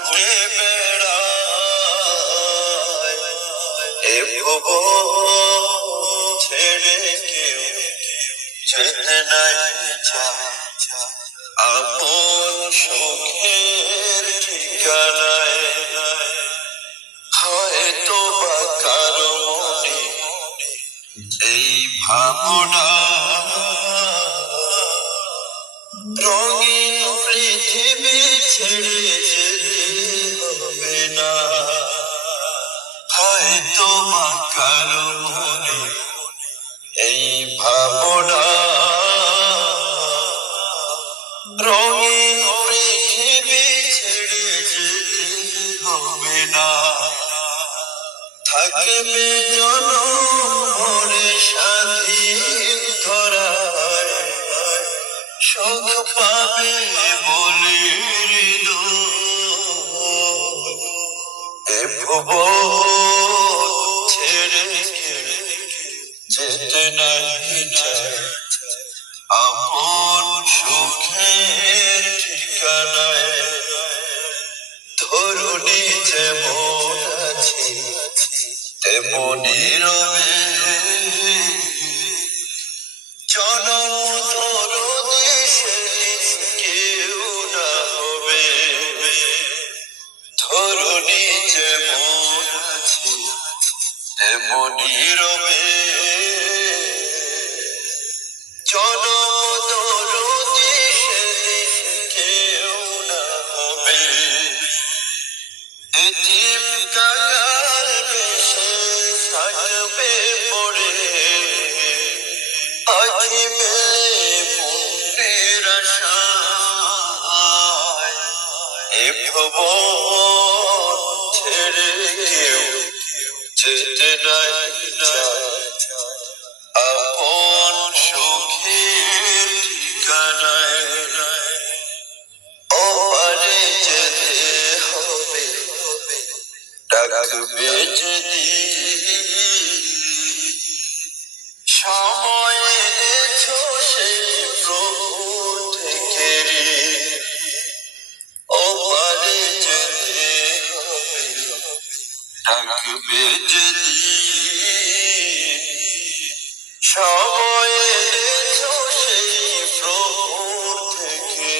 ছুটে বেড়ায় এ ভুব ছেড়ে কেউ যেতে নাই চায় আপন সুখের ঠিকানায় হয়তো বা কারো মনে এই ভাবনা রঙিন পৃথিবী ছেড়ে যেতে হবে না হয়তো বা কারো মনে এই ভাবনা রঙিন পৃথিবী ছেড়ে যেতে হবে না থাকবে জনমনে স্বাধীন ধরায় সুখ পাবে বলে এ ভুব ছেড়ে যেতে নাই চায় আপন সুখের ঠিকানায় ধরুনি যেমন আছে তেমনি রবে জনম ধরো দেশে কেউ না হবে ধরুনি যেমন আছে তেমনি রবে জনম ধরো দেশে কেউ না হবে এতিম কাঙাল বেশে থাকবে পড়ে আখি মেলে পুণ্যের আশায় এ ভুবন ছেড়ে কেউ যেতে নাই চায় আপন সুখের ঠিকানায় ওপারে যেতে হবে ডাকবে যেদিন সময় এনেছো সেই প্রভুর থেকে ওপারে যেতে হবে ডাকবে যেদিন সময় এনেছো সেই প্রভুর থেকে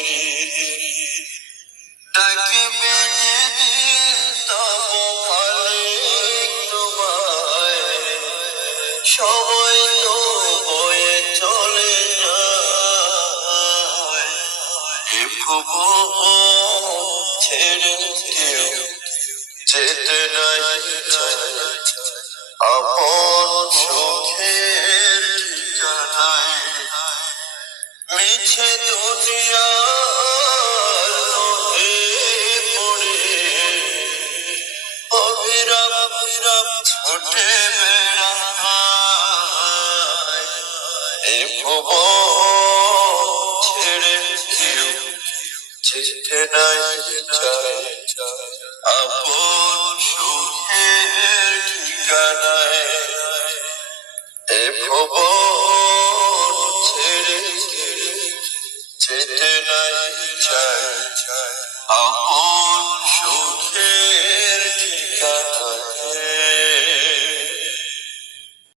ডাকবে যেদিন তব মালিক তোমায় সময় তো বয়ে চলে যায় এ ভুব ছেড়ে কেউ যেতে নাই চায় আপন সুখের ঠিকানায় মিছে দুনিয়ার লোভে পড়ে অবিরাম ছুটে বেড়ায় এ ভুব ছেড়ে কেউ যেতে নাই চায় আপন সুখের ঠিকানায় এ ভুব ছেড়ে কেউ যেতে নাই চায় আপন